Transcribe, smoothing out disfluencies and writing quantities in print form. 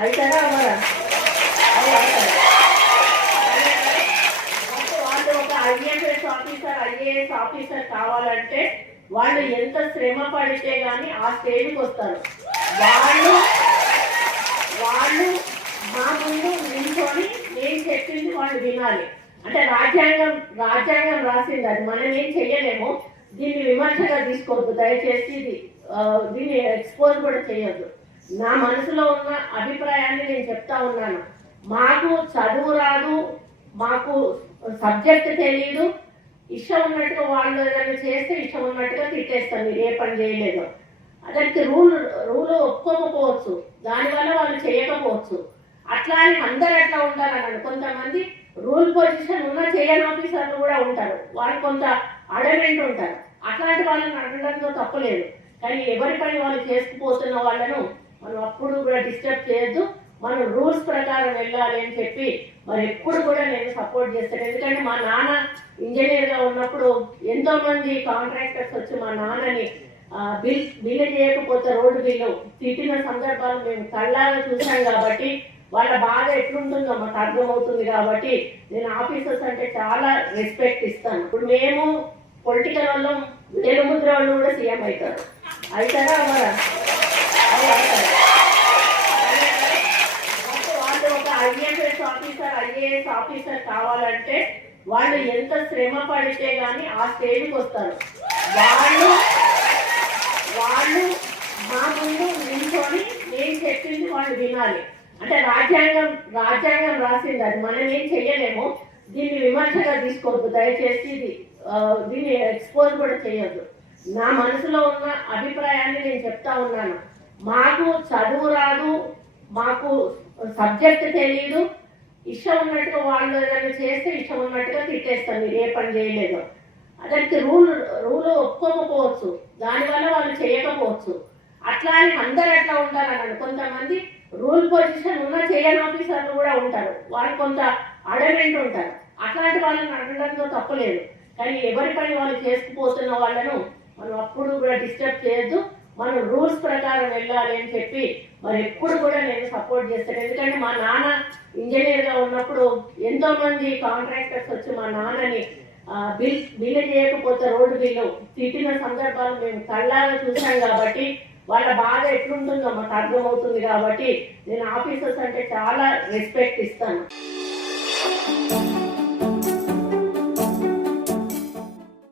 అవుతారా అవ్వరా? వాళ్ళు ఒక ఐఏఎస్ ఆఫీసర్ కావాలంటే వాళ్ళు ఎంత శ్రమ పడితే కానీ ఆ స్టేజ్కి వస్తారు. వాళ్ళు వాళ్ళు మా ముందు నిల్చొని నేను చెప్పింది వాళ్ళు వినాలి. అంటే రాజ్యాంగం రాసింది, అది మనం ఏం చెయ్యలేము. దీన్ని విమర్శగా తీసుకోవద్దు దయచేసి. దీన్ని ఎక్స్పోజ్ కూడా చేయొద్దు. నా మనసులో ఉన్న అభిప్రాయాన్ని నేను చెప్తా ఉన్నాను. మాకు చదువు రాదు, మాకు సబ్జెక్ట్ తెలియదు, ఇష్టం ఉన్నట్టుగా వాళ్ళు ఏదైనా చేస్తే ఇష్టం ఉన్నట్టుగా తిట్టేస్తాం, మీరు ఏ పని చేయలేదు. అదానికి రూల్ ఒప్పుకోకపోవచ్చు, దానివల్ల వాళ్ళు చేయకపోవచ్చు. అట్లా అని అందరు అట్లా ఉంటారన్నాడు. కొంతమంది రూల్ పొజిషన్ ఉన్న చేయని ఆఫీసర్లు కూడా ఉంటారు, వాళ్ళు కొంత అడమెంట్ ఉంటారు. అట్లాంటి వాళ్ళని అడగడంతో తప్పలేదు. కానీ ఎవరి పని వాళ్ళు చేసుకుపోతున్న వాళ్ళను మనం అప్పుడు కూడా డిస్టర్బ్ చేయొద్దు. మనం రూల్స్ ప్రకారం వెళ్ళాలి అని చెప్పి మరి ఎప్పుడు కూడా నేను సపోర్ట్ చేస్తాను. ఎందుకంటే మా నాన్న ఇంజనీర్గా ఉన్నప్పుడు ఎంతో మంది కాంట్రాక్టర్స్ వచ్చి మా నాన్నని బిల్లు చేయకపోతే రోడ్డు బిల్లు తిట్టిన సందర్భాలు మేము కళ్ళారా చూసాం. కాబట్టి వాళ్ళ బాధ ఎట్లుంటుందో మాకు అర్థమవుతుంది. కాబట్టి నేను ఆఫీసర్స్ అంటే చాలా రెస్పెక్ట్ ఇస్తాను. ఇప్పుడు మేము పొలిటికల్ వాళ్ళు వేలుముద్ర వాళ్ళు కూడా సీఎం అవుతారు. అవుతారా అవ్వరా? వాళ్ళు ఒక ఐఏఎస్ ఆఫీసర్ కావాలంటే వాళ్ళు ఎంత శ్రమ పడితే కానీ ఆ స్టేజ్కి వస్తారు. వాళ్ళు మా ముందు నిల్చొని నేను చెప్పింది వాళ్ళు వినాలి. అంటే రాజ్యాంగం రాసింది, అది మనం ఏం చెయ్యలేము. దీన్ని విమర్శగా తీసుకోవద్దు దయచేసి. దీన్ని ఎక్స్పోజ్ కూడా చేయొద్దు. నా మనసులో ఉన్న అభిప్రాయాన్ని నేను చెప్తా ఉన్నాను. మాకు చదువు రాదు, మాకు సబ్జెక్ట్ తెలియదు, ఇష్టం ఉన్నట్టుగా వాళ్ళు ఏదైనా చేస్తే ఇష్టం ఉన్నట్టుగా తిట్టేస్తాం, మీరు ఏ పని చేయలేదు. అదానికి రూల్ ఒప్పుకోకపోవచ్చు, దానివల్ల వాళ్ళు చేయకపోవచ్చు. అట్లా అని అందరు అట్లా ఉంటారన్నాడు. కొంతమంది రూల్ పొజిషన్ ఉన్న చేయని ఆఫీసర్లు కూడా ఉంటారు, వాళ్ళు కొంత అడమెంట్ ఉంటారు. అట్లాంటి వాళ్ళని అడగడంతో తప్పలేదు. కానీ ఎవరి పని వాళ్ళు చేసుకుపోతున్న వాళ్ళను మనం అప్పుడు కూడా డిస్టర్బ్ చేయొద్దు. మనం రూల్స్ ప్రకారం వెళ్ళాలి అని చెప్పి మరి ఎప్పుడు కూడా నేను సపోర్ట్ చేస్తాను. ఎందుకంటే మా నాన్న ఇంజనీర్గా ఉన్నప్పుడు ఎంతో మంది కాంట్రాక్టర్స్ వచ్చి మా నాన్నని బిల్లు చేయకపోతే రోడ్డు బిల్లు తిట్టిన సందర్భాలు మేము కళ్ళారా చూసాం. కాబట్టి వాళ్ళ బాధ ఎట్లుంటుందో మాకు అర్థమవుతుంది. కాబట్టి నేను ఆఫీసర్స్ అంటే చాలా రెస్పెక్ట్ ఇస్తాను.